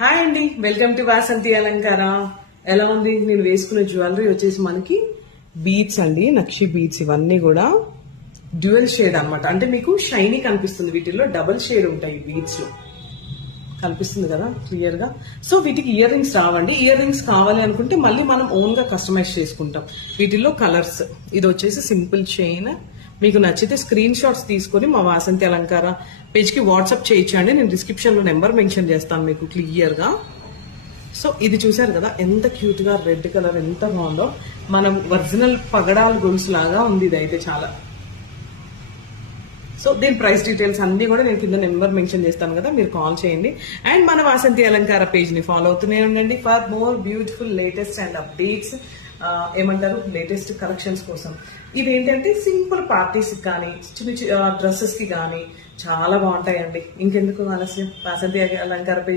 Hi అండి, welcome to Vasanthi అలంకార. ఎలా ఉంది? నేను వేసుకునే జ్యువెలరీ వచ్చేసి మనకి బీడ్స్ అండి, నక్షి బీడ్స్. ఇవన్నీ కూడా డ్యూయల్ షేడ్ అన్నమాట. అంటే మీకు షైనీ కనిపిస్తుంది, వీటిల్లో డబుల్ షేడ్ ఉంటాయి బీడ్స్ లో. కనిపిస్తుంది కదా క్లియర్ గా. సో వీటికి ఇయర్ రింగ్స్ రావండి. ఇయర్ రింగ్స్ కావాలి అనుకుంటే మళ్ళీ మనం ఓన్ గా కస్టమైజ్ చేసుకుంటాం. వీటిల్లో కలర్స్. ఇది వచ్చేసి సింపుల్ చైన్. మీకు నచ్చితే స్క్రీన్ షాట్స్ తీసుకొని మా వాసంతి అలంకార పేజ్ కి వాట్సాప్ చేయొచ్చండి. నేను డిస్క్రిప్షన్ లో నెంబర్ మెన్షన్ చేస్తాను మీకు క్లియర్ గా. సో ఇది చూసారు కదా ఎంత క్యూట్ గా, రెడ్ కలర్ ఎంత బాగుందో. మనం ఒరిజినల్ పగడాల గొలుసు లాగా ఉంది ఇది అయితే చాలా. సో దీని ప్రైస్ డీటెయిల్స్ అన్ని కూడా నేను కింద నెంబర్ మెన్షన్ చేస్తాను కదా, మీరు కాల్ చేయండి. అండ్ మన వాసంతి అలంకార పేజ్ ని ఫాలో అవుతూనే ఉండండి for more beautiful latest and updates. ఏమంటారు, లేటెస్ట్ కలెక్షన్స్ కోసం. ఇవి ఏంటంటే సింపుల్ పార్టీస్ కానీ, చిన్న డ్రెస్సెస్ కి కానీ చాలా బాగుంటాయండి. ఇంకెందుకు ఆలస్యం, వాసంతి అలంకార పేజ్